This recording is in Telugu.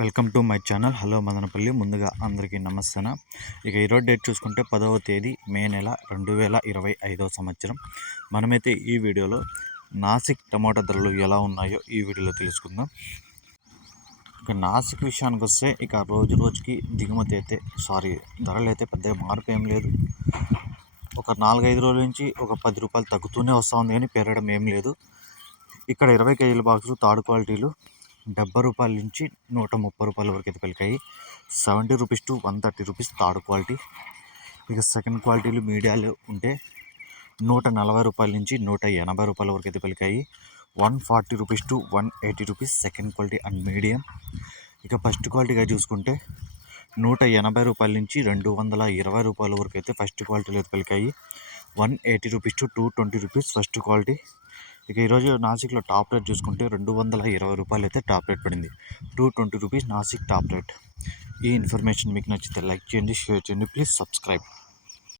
Welcome to my channel. Hello Madanapalle. ముందుగా అందరికీ నమస్తేన. ఇక ఈరోజు డేట్ చూసుకుంటే పదవ తేదీ మే నెల రెండు వేల ఇరవై ఐదవ సంవత్సరం. మనమైతే ఈ వీడియోలో నాసిక్ టమాటా ధరలు ఎలా ఉన్నాయో ఈ వీడియోలో తెలుసుకుందాం. ఇక నాసిక్ విషయానికి వస్తే ఇక రోజు రోజుకి దిగుమతి అయితే సారీ ధరలు అయితే పెద్దగా మార్పు ఏం లేదు. ఒక నాలుగైదు రోజుల నుంచి ఒక పది రూపాయలు తగ్గుతూనే వస్తూ ఉంది కానీ పెరగడం ఏం లేదు. ఇక్కడ ఇరవై కేజీల బాక్సులు థర్డ్ క్వాలిటీలు డెబ్బై రూపాయల నుంచి నూట ముప్పై రూపాయల వరకు అయితే పలికాయి seventy rupees to one thirty rupees third quality. ఇక సెకండ్ క్వాలిటీలు మీడియాలు ఉంటే నూట నలభై రూపాయల నుంచి నూట ఎనభై రూపాయల వరకు అయితే పలికాయి one forty rupees to one eighty rupees second quality and medium. ఇక ఫస్ట్ క్వాలిటీగా చూసుకుంటే నూట ఎనభై రూపాయల నుంచి రెండు వందల ఇరవై రూపాయల వరకు అయితే ఫస్ట్ క్వాలిటీలో అయితే పలికాయి one eighty rupees to two twenty rupees first quality. ఇక ఈరోజు నాసిక్లో టాప్ రేట్ చూసుకుంటే రెండు వందల ఇరవై రూపాయలు అయితే టాప్ రేట్ పడింది. Two twenty rupees Nashik top rate. ఈ ఇన్ఫర్మేషన్ మీకు నచ్చితే లైక్ చేయండి షేర్ చేయండి ప్లీజ్ సబ్స్క్రైబ్.